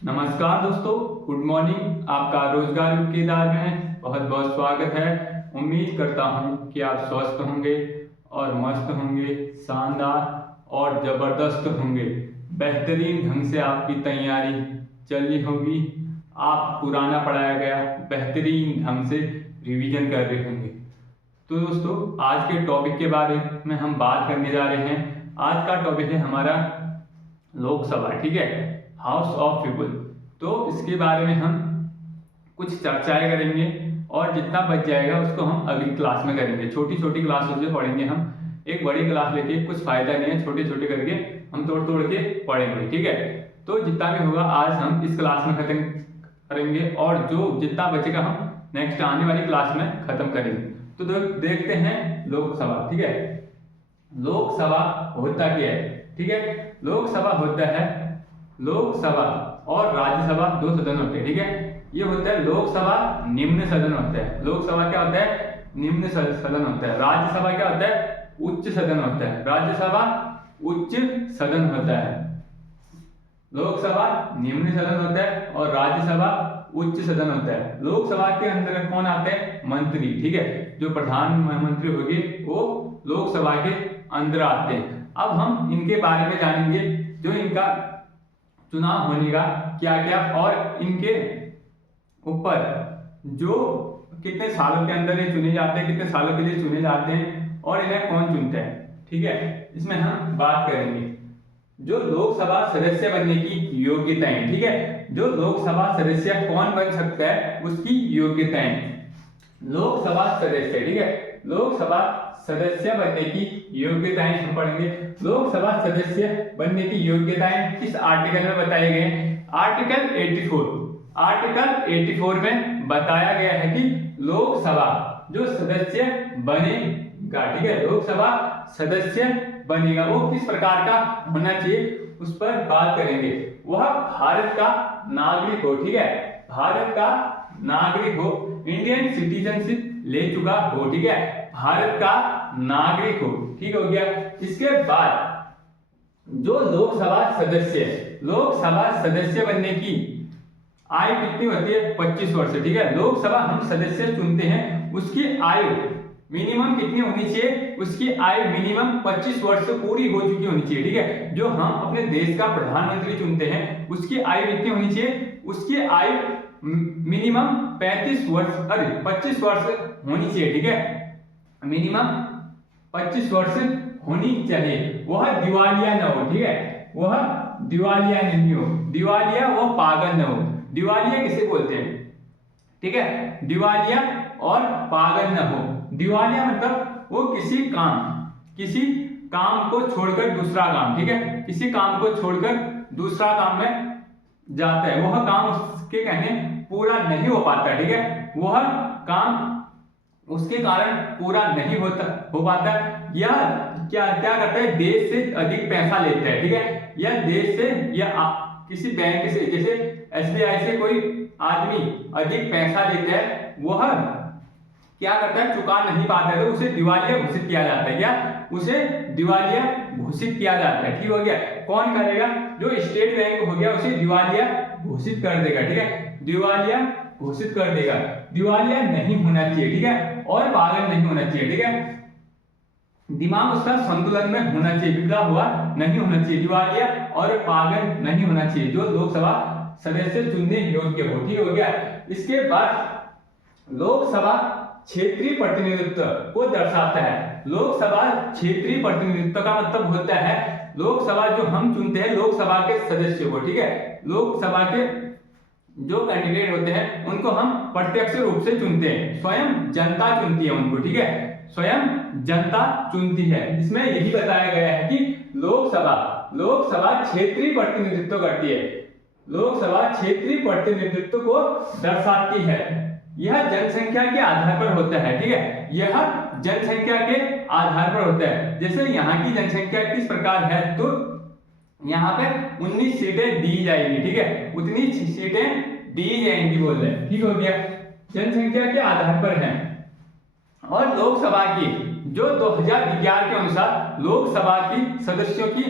नमस्कार दोस्तों, good morning. आपका रोजगार केदार में बहुत बहुत स्वागत है। उम्मीद करता हूं कि आप स्वस्थ होंगे और मस्त होंगे, शानदार और ज़बरदस्त होंगे। बेहतरीन ढंग से आपकी तैयारी चल रही होगी। आप पुराना पढ़ाया गया बेहतरीन ढंग से रिवीजन कर रहे होंगे। तो दोस्तों, आज के टॉपिक के बारे में हम बात करने जा रहे हैं। आज का टॉपिक है हमारा लोकसभा, ठीक है, हाउस ऑफ पीपल। तो इसके बारे में हम कुछ चर्चाएं करेंगे और जितना बच जाएगा उसको हम अगली क्लास में करेंगे। छोटी छोटी क्लासों से पढ़ेंगे हम, एक बड़ी क्लास लेके कुछ फायदा नहीं है। छोटे छोटे करके हम तोड़ तोड़ के पढ़ेंगे, ठीक है। तो जितना भी होगा आज हम इस क्लास में खत्म करेंगे और जो जितना बचेगा हम नेक्स्ट आने वाली क्लास में खत्म करेंगे। तो देखते हैं लोकसभा, ठीक है। लोकसभा होता क्या है, ठीक है। लोकसभा होता है, लोकसभा और राज्यसभा दो सदन होते हैं, ठीक है। ये होता है लोकसभा निम्न सदन होता है। लोकसभा क्या होता है? निम्न सदन होता है। राज्यसभा क्या होता है? उच्च सदन होता है। राज्यसभा उच्च सदन होता है। लोकसभा निम्न सदन होता है और राज्यसभा उच्च सदन होता है। लोकसभा के अंदर कौन आते हैं? मंत्री, ठीक है। जो प्रधानमंत्री होंगे वो लोकसभा के अंदर आते हैं। अब हम इनके बारे में जानेंगे, जो इनका चुनाव होने का क्या क्या और इनके ऊपर जो कितने सालों के अंदर ये चुने जाते हैं, कितने सालों के लिए चुने जाते हैं और इन्हें कौन चुनता है, ठीक है। इसमें हम बात करेंगे जो लोकसभा सदस्य बनने की योग्यताएं, ठीक है। जो लोकसभा सदस्य कौन बन सकता है उसकी योग्यताएं। लोकसभा सदस्य, ठीक है। लोकसभा सदस्य बनने की योग्यताएं हम पढ़ेंगे। लोकसभा सदस्य बनने की योग्यताएं किस आर्टिकल में बताए गए? आर्टिकल 84। आर्टिकल 84 में बताया गया है कि लोकसभा जो सदस्य बनेगा, ठीक है, लोकसभा सदस्य बनेगा वो किस प्रकार का होना चाहिए उस पर बात करेंगे। वह भारत का नागरिक हो, ठीक है, भारत का नागरिक हो, इंडियन सिटीजनशिप ले चुका हो, ठीक है, भारत का नागरिक हो, ठीक हो गया। इसके बाद जो लोकसभा सदस्य बनने की आयु कितनी होती है? 25 वर्ष, ठीक है। लोकसभा हम सदस्य चुनते हैं, उसकी आयु मिनिमम कितनी होनी चाहिए? उसकी आयु मिनिमम 25 वर्ष पूरी हो चुकी होनी चाहिए, ठीक है। जो हम अपने देश का प्रधानमंत्री चुनते हैं उसकी आयु कितनी होनी चाहिए? उसकी आयु मिनिमम 35 वर्ष, अरे 25 वर्ष होनी चाहिए, ठीक है। मिनिमम 25 वर्ष होनी चाहिए। वह दिवालिया न हो, ठीक है, वह दिवालिया नहीं हो, दिवालिया वो पागल न हो। दिवालिया किसे बोलते हैं, ठीक है, दिवालिया और पागल न हो। दिवालिया मतलब वो किसी काम को छोड़कर दूसरा काम, ठीक है, किसी काम को छोड़कर दूसरा काम में जाता है, वह काम उसके कहने पूरा नहीं हो पाता, ठीक है, वह काम उसके कारण पूरा नहीं हो पाता, या क्या करता है? देश से अधिक पैसा लेता है, ठीक है, या देश से या किसी बैंक से, जैसे एसबीआई से कोई आदमी अधिक पैसा लेता है, वह क्या करता है? चुका नहीं पाता है तो उसे दिवालिया घोषित किया जाता है। क्या? उसे दिवालिया घोषित किया जाता है, ठीक हो गया। कौन करेगा? जो स्टेट बैंक हो गया उसे दिवालिया घोषित कर देगा, ठीक है, दिवालिया घोषित कर देगा। दिवालिया नहीं होना चाहिए, ठीक है, और पागल नहीं होना चाहिए, ठीक है। दिमाग उसका संतुलन में होना चाहिए, बिगड़ा हुआ नहीं होना चाहिए। दिवालिया और पागल नहीं होना चाहिए, जो लोकसभा सदस्य चुनने योग्य हो, ठीक हो गया। इसके बाद लोकसभा क्षेत्रीय प्रतिनिधित्व को दर्शाता है। लोकसभा क्षेत्रीय प्रतिनिधित्व का मतलब होता है लोकसभा जो हम चुनते हैं लोकसभा के सदस्य को, ठीक है, लोकसभा के जो कैंडिडेट होते हैं उनको हम प्रत्यक्ष रूप से चुनते हैं, स्वयं जनता चुनती है उनको, ठीक है, स्वयं जनता चुनती है। इसमें यही बताया गया है कि लोकसभा क्षेत्रीय प्रतिनिधित्व करती है, लोकसभा क्षेत्रीय प्रतिनिधित्व को दर्शाती है। यह जनसंख्या के आधार पर होता है, ठीक है, यह जनसंख्या के आधार पर होता है। जैसे यहाँ की जनसंख्या किस प्रकार है तो यहाँ पे 19 सीटें दी जाएंगी, ठीक है, उतनी सीटें दी जाएंगी बोल रहे हैं, ठीक हो गया, जनसंख्या के आधार पर है। और लोकसभा की जो 2011 के अनुसार लोकसभा की सदस्यों की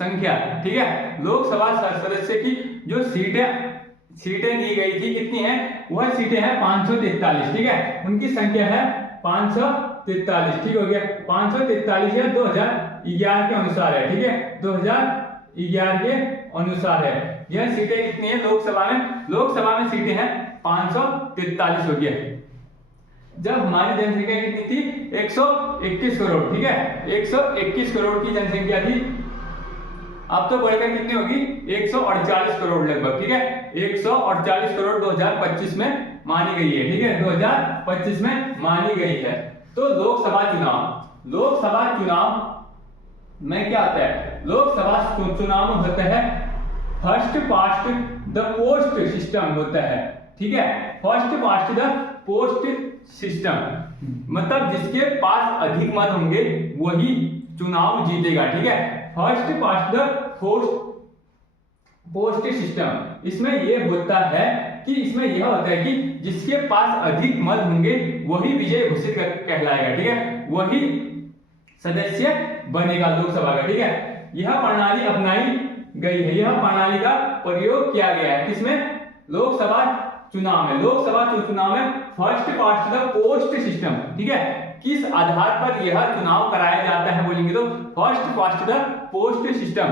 संख्या, ठीक है, लोकसभा सदस्य की जो सीटें दी गई थी कितनी है, वह सीटें हैं 543, ठीक है, उनकी संख्या है 543, ठीक हो गया। 543 या 2011 के अनुसार है, ठीक है, 2011 के अनुसार है। यह सीटें कितनी है लोकसभा में सीटें हैं 543 हो गया। जब हमारी जनसंख्या कितनी थी 121 करोड़, ठीक है, 121 करोड़ की जनसंख्या थी, अब तो बढ़कर कितनी होगी 148 करोड़ लगभग, ठीक है, 148 करोड़ 2025 में मानी गई है, ठीक है, 2025 में मानी गई है। तो लोकसभा चुनाव में क्या होता है, लोकसभा चुनाव में होता है first past the post system होता है, ठीक है, first past the post system, मतलब जिसके पास अधिक मत होंगे वही चुनाव जीतेगा, ठीक है, first past the post system. इसमें यह होता है कि जिसके पास अधिक मत होंगे वही विजय घोषित कहलाएगा, ठीक है, वही सदस्य बनेगा लोकसभा का, ठीक है। यह प्रणाली अपनाई गई है, यह प्रणाली का प्रयोग किया गया है किसमें, लोकसभा चुनाव में first past the post system, ठीक है। किस आधार पर यह चुनाव कराया जाता है बोलेंगे तो first past the post system,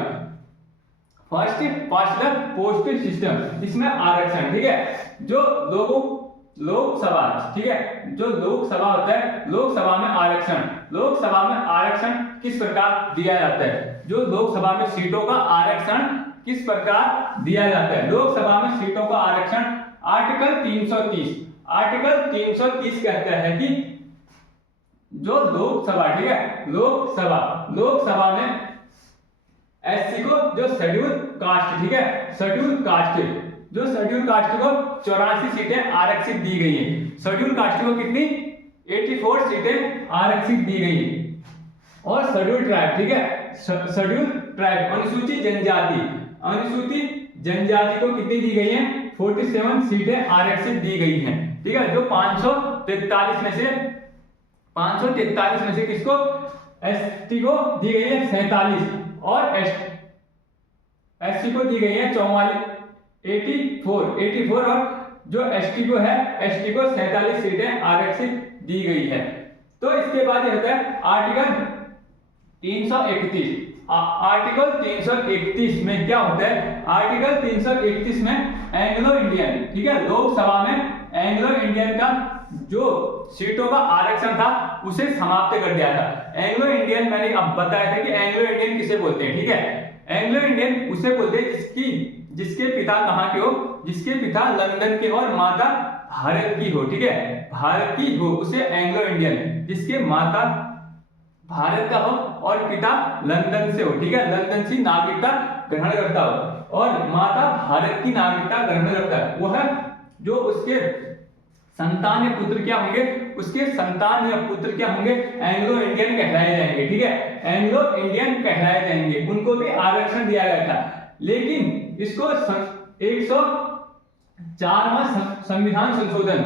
इसमें आरक्षण, ठीक है, जो लोकसभा, ठीक है, जो लोकसभा होता है, लोकसभा में आरक्षण किस प्रकार दिया जाता है, जो लोकसभा में सीटों का आरक्षण किस प्रकार दिया जाता है, लोकसभा में सीटों का आरक्षण आर्टिकल 330 कहता है कि जो लोकसभा, ठीक है, लोकसभा में एससी को जो शेड्यूल कास्ट, ठीक है, शेड्यूल कास्ट को 84 सीटें आरक्षित दी गई है, शेड्यूल कास्ट को कितनी 84 सीटें आरक्षित दी गई है। और शेड्यूल ट्राइब, ठीक है, शेड्यूल ट्राइब अनुसूचित जनजाति को कितनी दी गई है 47 सीटें आरक्षित दी गई हैं, ठीक है, जो 543 में से किसको एसटी को दी गई है 47 और एससी को दी गई है 84 और जो एसटी को 47 सीटें आरक्षित दी गई है। तो इसके बाद ये होता है आर्टिकल 331 में क्या होता है, आर्टिकल 331 में एंग्लो इंडियन, ठीक है, लोकसभा में एंग्लो इंडियन का जो सीटों का आरक्षण था उसे समाप्त कर दिया था। एंग्लो इंडियन मैंने अब बताया था कि एंग्लो इंडियन किसे बोलते हैं, ठीक है, एंग्लो इंडियन उसे बोलते हैं जिसके पिता कहाँ के हो, जिसके पिता लंदन के और माता भारत की हो, ठीक है, भारत की हो उसे एंग्लो इंडियन, जिसके माता भारत का हो और पिता लंदन से हो, ठीक है, लंदन से नागरिकता ग्रहण करता हो और माता भारत की नागरिकता ग्रहण करता है, वह जो उसके संतान या पुत्र क्या होंगे, उसके संतान या पुत्र क्या होंगे, एंग्लो इंडियन कहलाए जाएंगे, ठीक है, एंग्लो इंडियन कहलाए जाएंगे। उनको भी आरक्षण दिया गया था, लेकिन इसको 104वां संविधान संशोधन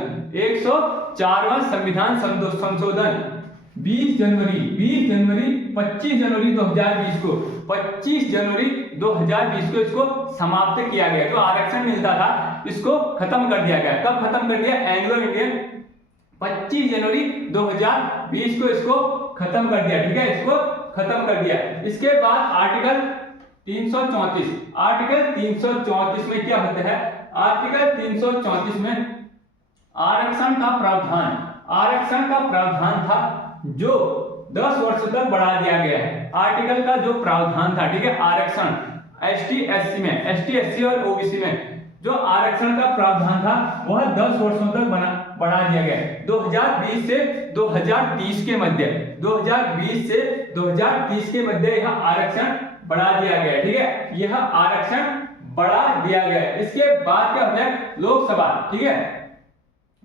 25 जनवरी 2020 को इसको समाप्त किया गया। जो आरक्षण मिलता था इसको खत्म कर दिया गया। कब खत्म कर दिया, एंग्लो इंडियन 25 जनवरी 2020 को इसको खत्म कर दिया, ठीक है, इसको खत्म कर दिया। इसके बाद आर्टिकल 334 में क्या होता है, आर्टिकल 334 में आरक्षण का प्रावधान था जो 10 वर्ष तक बढ़ा दिया गया है। आर्टिकल का जो प्रावधान था, ठीक है, आरक्षण एसटी एससी और ओबीसी में जो आरक्षण का प्रावधान था वह 10 वर्षों तक बढ़ा दिया गया है। 2020 से 2030 के मध्य 2020 से 2030 के मध्य यह आरक्षण बढ़ा दिया गया, ठीक है, यह आरक्षण बढ़ा दिया गया। इसके बाद क्या होता है, लोकसभा, ठीक है,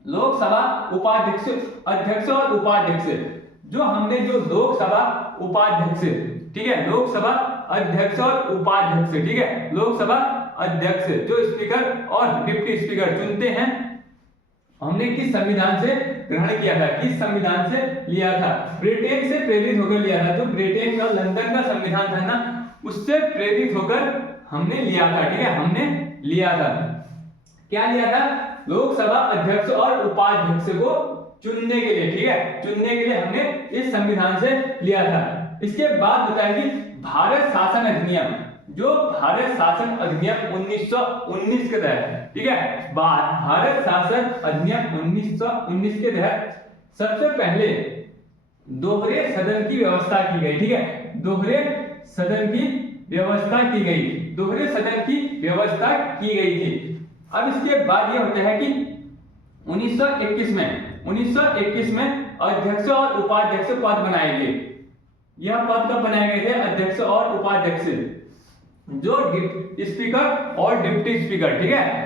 लोकसभा उपाध्यक्ष, अध्यक्ष और उपाध्यक्ष, जो हमने जो लोकसभा उपाध्यक्ष, ठीक है, लोकसभा अध्यक्ष और उपाध्यक्ष, ठीक है, लोकसभा अध्यक्ष जो स्पीकर और डिप्टी स्पीकर चुनते हैं, हमने किस संविधान से ग्रहण किया था, किस संविधान से लिया था, ब्रिटेन से प्रेरित होकर लिया था। जो ब्रिटेन का लंदन का संविधान था ना, उससे प्रेरित होकर हमने लिया था, ठीक है, हमने लिया था। क्या लिया था? लोकसभा अध्यक्ष और उपाध्यक्ष को चुनने के लिए, ठीक है, चुनने के लिए हमने इस संविधान से लिया था। इसके बाद होता है कि भारत शासन अधिनियम, जो भारत शासन अधिनियम 1919 के तहत, ठीक है, भारत शासन अधिनियम 1919 के तहत सबसे पहले दोहरे सदन की व्यवस्था की गई, ठीक है, दोहरे सदन की व्यवस्था की गई, दोहरे सदन की व्यवस्था की गई थी। अब इसके बाद यह होता है कि 1921 में अध्यक्ष और उपाध्यक्ष पद बनाए गए। यह पद कब बनाए गए थे? अध्यक्ष और उपाध्यक्ष, जो स्पीकर और डिप्टी स्पीकर, ठीक है,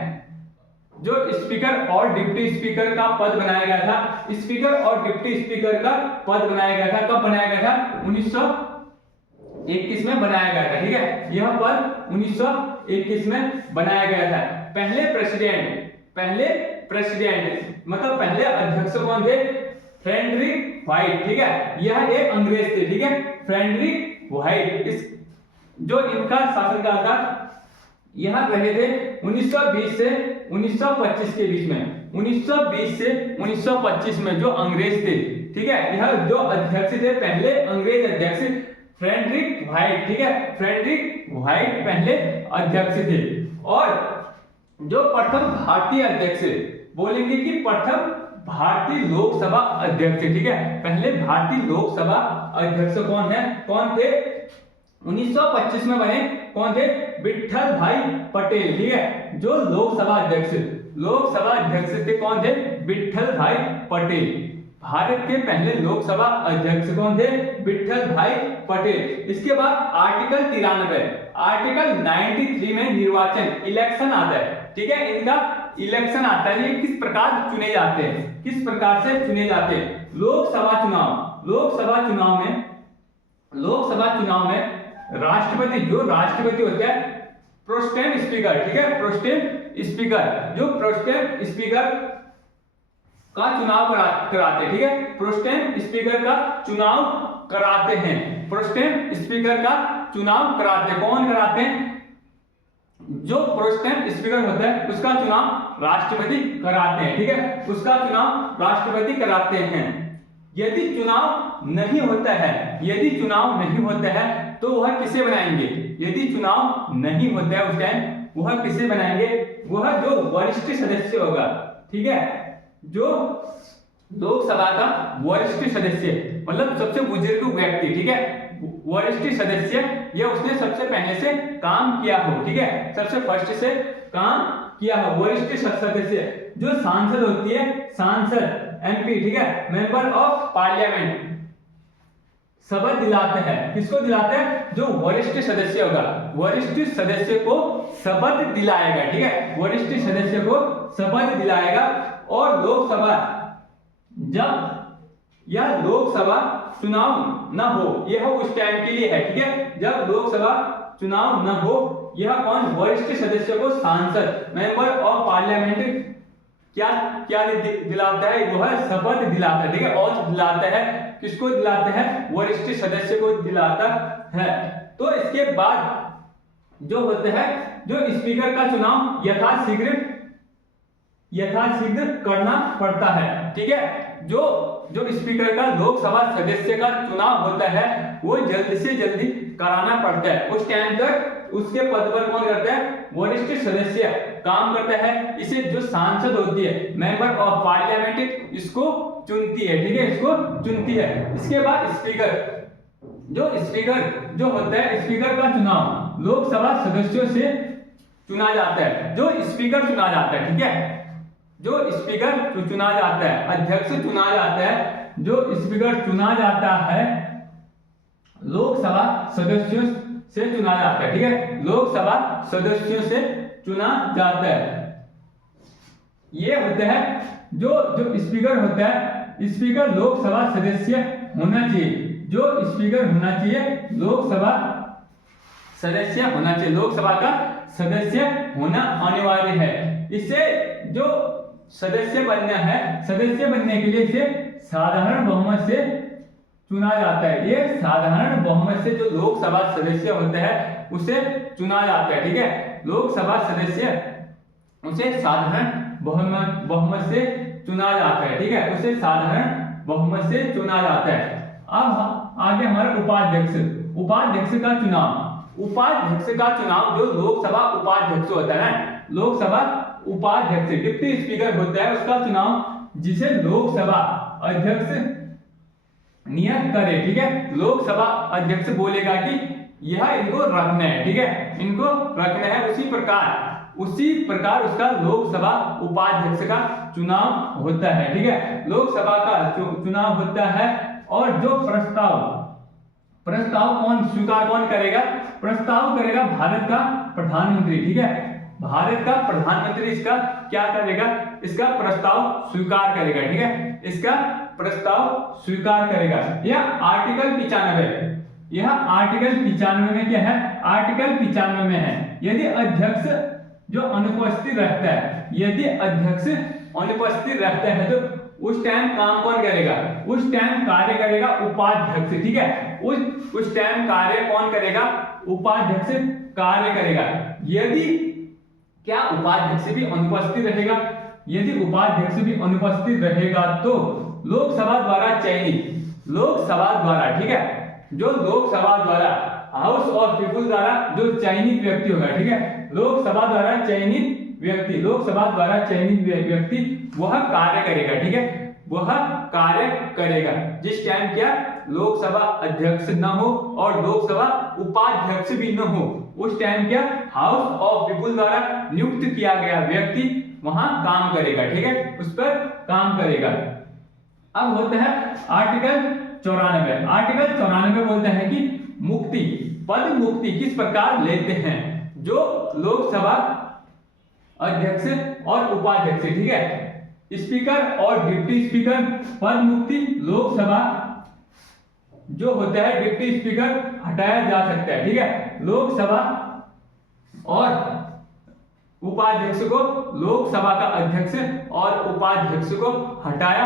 जो स्पीकर और डिप्टी स्पीकर का पद बनाया गया था। स्पीकर और डिप्टी स्पीकर का पद बनाया गया था। कब बनाया गया था? 1921 में बनाया गया था, ठीक है, यह पद 1921 में बनाया गया था। पहले प्रेसिडेंट मतलब पहले अध्यक्ष कौन थे? फ्रेडरिक व्हाइट, ठीक है, यह एक अंग्रेज थे, ठीक है, फ्रेडरिक व्हाइट। इस जो इनका शासनकाल था, यह रहे थे 1920 से 1925 के बीच में। 1920 से 1925 में जो अंग्रेज थे, ठीक है, यह जो अध्यक्ष थे पहले अंग्रेज अध्यक्ष फ्रेडरिक व्हाइट, ठीक है, फ्रेडरिक व्हाइट पहले अध्यक्ष थे। और जो प्रथम भारतीय अध्यक्ष, बोलेंगे कि प्रथम भारतीय लोकसभा अध्यक्ष, ठीक है, पहले भारतीय लोकसभा अध्यक्ष कौन थे? 1925 में बने, कौन थे? विट्ठल भाई पटेल, ठीक है, जो लोकसभा अध्यक्ष थे, कौन थे? विट्ठल भाई पटेल। भारत के पहले लोकसभा अध्यक्ष कौन थे? विट्ठल भाई पटेल। इसके बाद आर्टिकल 93 में निर्वाचन, इलेक्शन आता है, ठीक है, इनका इलेक्शन आता है। ये किस प्रकार चुने जाते हैं, किस प्रकार से चुने जाते हैं? लोकसभा चुनाव में राष्ट्रपति, जो राष्ट्रपति होते हैं प्रोस्टेम स्पीकर, ठीक है, प्रोस्टेम स्पीकर, जो प्रोस्टेम स्पीकर का चुनाव कराते हैं, ठीक है, प्रोस्टेम स्पीकर का चुनाव कराते हैं, प्रोस्टेम स्पीकर का चुनाव कराते हैं। कौन कराते हैं? जो प्रोस्टेम स्पीकर होता है उसका चुनाव राष्ट्रपति कराते हैं, ठीक है, उसका चुनाव राष्ट्रपति कराते हैं। यदि चुनाव नहीं होता है तो वह किसे बनाएंगे? यदि चुनाव नहीं होता है उस टाइम वह किसे बनाएंगे? वह जो वरिष्ठ सदस्य होगा, ठीक है, जो लोकसभा का वरिष्ठ सदस्य मतलब सबसे बुजुर्ग व्यक्ति, ठीक है, वरिष्ठ सदस्य, यह उसने सबसे पहले से काम किया हो, ठीक है, सबसे फर्स्ट से काम किया हो, वरिष्ठ सदस्य। जो सांसद होती है, सांसद एमपी, ठीक है, मेंबर ऑफ पार्लियामेंट, शपथ दिलाते हैं। किसको दिलाते हैं? जो वरिष्ठ सदस्य होगा, वरिष्ठ सदस्य को शपथ दिलाएगा, ठीक है, वरिष्ठ सदस्य को शपथ दिलाएगा। और लोकसभा, जब यह लोकसभा चुनाव न हो, यह उस टाइम के लिए है, ठीक है, जब लोकसभा चुनाव न हो, यह कौन? वरिष्ठ सदस्य को सांसद, मेंबर ऑफ पार्लियामेंट क्या दिलाता है? वह शपथ दिलाता है, ठीक है, और दिलाता है, किसको दिलाता है? वरिष्ठ सदस्य को दिलाता है। तो इसके बाद जो होता है, जो स्पीकर का चुनाव यथाशीघ्र करना पड़ता है, ठीक है, जो स्पीकर का लोकसभा सदस्य का चुनाव होता है वो जल्दी से जल्दी कराना पड़ता है। उस टाइम तक उसके पद पर कौन करता है? वरिष्ठ सदस्य काम करता है। इसे जो सांसद होती है, मेंबर ऑफ पार्लियामेंट, इसको चुनती है, ठीक है, इसको चुनती है। इसके बाद स्पीकर जो होता है, स्पीकर का चुनाव लोकसभा सदस्यों से चुना जाता है। जो स्पीकर चुना जाता है, ठीक है, जो स्पीकर चुना जाता है, अध्यक्ष चुना जाता है, जो स्पीकर चुना जाता है लोकसभा सदस्यों से चुना जाता है, ठीक है, लोकसभा सदस्यों से चुना जाता है। ये होता है जो स्पीकर होता है, स्पीकर लोकसभा सदस्य होना चाहिए, जो स्पीकर होना चाहिए लोकसभा सदस्य होना चाहिए, लोकसभा का सदस्य होना अनिवार्य है। इसे जो सदस्य बनना है, सदस्य बनने के लिए इसे साधारण बहुमत से चुना जाता है। ये साधारण बहुमत से जो लोकसभा सदस्य होता है उसे चुना जाता है, ठीक है। लोकसभा सदस्य उसे साधारण बहुमत से चुना जाता है, ठीक है, उसे साधारण बहुमत से चुना जाता है। अब आगे हमारा उपाध्यक्ष का चुनाव। उपाध्यक्ष का चुनाव जो लोकसभा उपाध्यक्ष होता है ना, लोकसभा उपाध्यक्ष डिप्टी स्पीकर होता है, उसका चुनाव जिसे लोकसभा अध्यक्ष नियत करे, ठीक है। लोकसभा अध्यक्ष बोलेगा कि यह इनको रखना है, ठीक है, इनको रखना है। उसी प्रकार उसका लोकसभा उपाध्यक्ष का चुनाव होता है, ठीक है। लोकसभा का चुनाव होता है और जो प्रस्ताव कौन करेगा? प्रस्ताव करेगा भारत का प्रधानमंत्री, ठीक है। भारत का प्रधानमंत्री इसका क्या करेगा? इसका प्रस्ताव स्वीकार करेगा, ठीक है, इसका प्रस्ताव स्वीकार करेगा। यह आर्टिकल 95 में क्या है? आर्टिकल 95 में है, यदि अध्यक्ष जो अनुपस्थित रहता है तो उस टाइम काम कौन करेगा? उस टाइम कार्य करेगा उपाध्यक्ष, ठीक है। उस टाइम कार्य कौन करेगा? उपाध्यक्ष कार्य करेगा। यदि क्या उपाध्यक्ष भी अनुपस्थित रहेगा? यदि उपाध्यक्ष भी अनुपस्थित रहेगा तो लोकसभा द्वारा, ठीक है, जो लोकसभा द्वारा हाउस ऑफ पीपुल द्वारा जो चयनित व्यक्ति होगा, ठीक है, लोकसभा द्वारा चयनित व्यक्ति वह कार्य करेगा, ठीक है, वह कार्य करेगा। जिस टाइम क्या लोकसभा अध्यक्ष न हो और लोकसभा उपाध्यक्ष भी न हो, उस टाइम क्या हाउस ऑफ पीपुल द्वारा नियुक्त किया गया व्यक्ति वहां काम करेगा, ठीक है, उस पर काम करेगा। अब होता है आर्टिकल 94। आर्टिकल 94 बोलता है कि पद मुक्ति किस प्रकार लेते हैं? जो लोकसभा अध्यक्ष और उपाध्यक्ष, ठीक है, स्पीकर और डिप्टी स्पीकर पद मुक्ति लोकसभा जो होता है डिप्टी स्पीकर हटाया जा सकता है, ठीक है। लोकसभा और उपाध्यक्ष को, लोकसभा का अध्यक्ष और उपाध्यक्ष को हटाया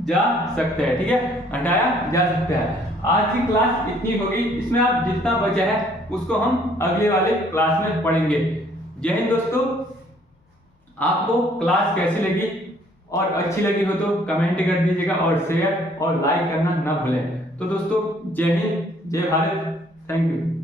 जा सकता है, ठीक है, हटाया जा सकता है। आज की क्लास इतनी होगी, इसमें आप जितना बचा है उसको हम अगले वाले क्लास में पढ़ेंगे। जय हिंद दोस्तों। आपको क्लास कैसी लगी और अच्छी लगी हो तो कमेंट कर दीजिएगा और शेयर और लाइक करना ना भूलें। तो दोस्तों जय हिंद, जय भारत, थैंक यू।